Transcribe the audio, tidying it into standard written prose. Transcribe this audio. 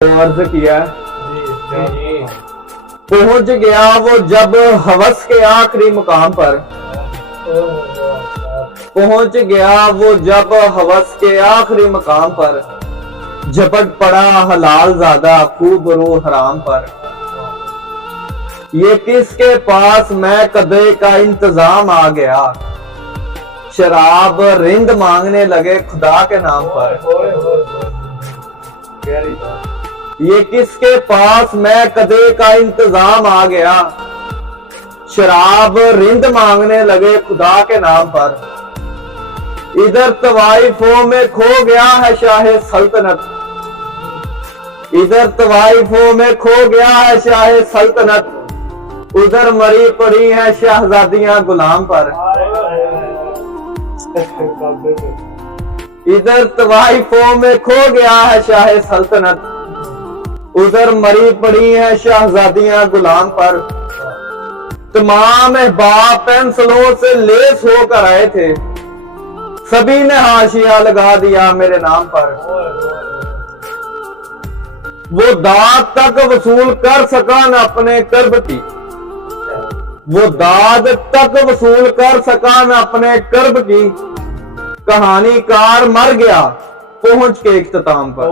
अर्ज किया जी पहुंच गया वो जब हवस के आखिरी मुकाम पर। पहुंच गया वो जब हवस के आखिरी मुकाम पर, झपट पड़ा हलाल ज़्यादा खूब रो हराम पर। ये किसके पास मैं कदे का इंतजाम आ गया, शराब रिंद मांगने लगे खुदा के नाम पर। ये किसके पास मैं कदे का इंतजाम आ गया, शराब रिंद मांगने लगे खुदा के नाम पर। इधर तवाइफों में खो गया है शाह सल्तनत, इधर तवाइफों में खो गया है शाह सल्तनत, उधर मरी पड़ी है शहजादियां गुलाम पर। इधर तवाइफों में खो गया है शाह सल्तनत, उधर मरी पड़ी है शहजादियां गुलाम पर। तमाम अहबाब पेंसिलों से लेस होकर आए थे, सभी ने हाशिया लगा दिया मेरे नाम पर। वो दाद तक वसूल कर सका न अपने कर्ब की, वो दाद तक वसूल कर सका न अपने कर्ब की। कहानीकार मर गया पहुंच के इख्तिताम पर।